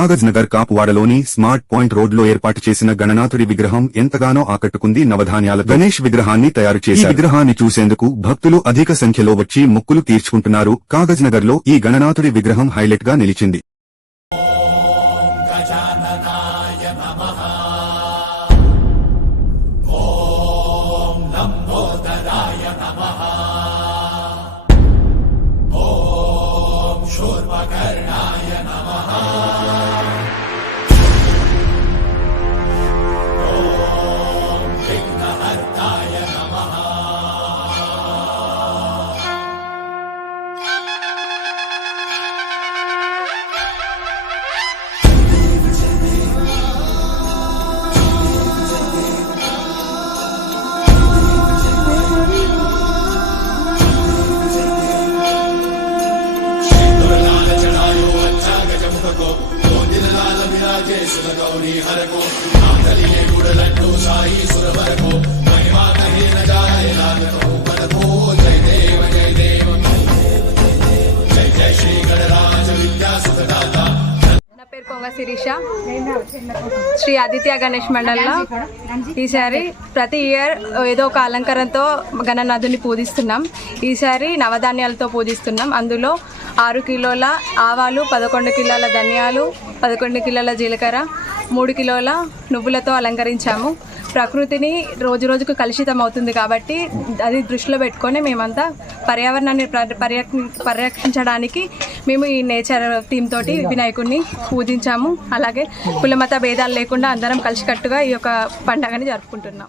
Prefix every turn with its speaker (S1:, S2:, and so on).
S1: కాగజ్ నగర్ కాపువాడలోని smart point రోడ్లో ఏర్పాటు చేసిన గణనాథుడి విగ్రహం ఎంతగానో ఆకట్టుకుంది నవధాన్యాల గణేష్ విగ్రహాన్ని తయారు చేసి విగ్రహాన్ని చూసేందుకు భక్తులు అధిక సంఖ్యలో వచ్చి మొక్కులు తీర్చుకుంటున్నారు. కాగజ్ నగర్లో ఈ గణనాథుడి విగ్రహం హైలైట్గా నిలిచింది
S2: నా పేరు కొంగ శిరీష. శ్రీ ఆదిత్య గణేష్ మండల్లో. ఈసారి ప్రతి ఇయర్ ఏదో ఒక అలంకారంతో గణనాథుని పూజిస్తున్నాం. ఈసారి నవధాన్యాలతో పూజిస్తున్నాం. అందులో ఆరు కిలోల ఆవాలు పదకొండు కిలోల ధనియాలు పదకొండు కిలోల జీలకర్ర మూడు కిలోల నువ్వులతో అలంకరించాము. ప్రకృతిని రోజు రోజుకు కలుషితం అవుతుంది కాబట్టి అది దృష్టిలో పెట్టుకొని మేమంతా పర్యావరణాన్ని పరిరక్షించడానికి మేము ఈ నేచర్ థీమ్ తోటి వినాయకుడిని పూజించాము. అలాగే కులమత భేదాలు లేకుండా అందరం కలిసికట్టుగా ఈ యొక్క పండుగని జరుపుకుంటున్నాం.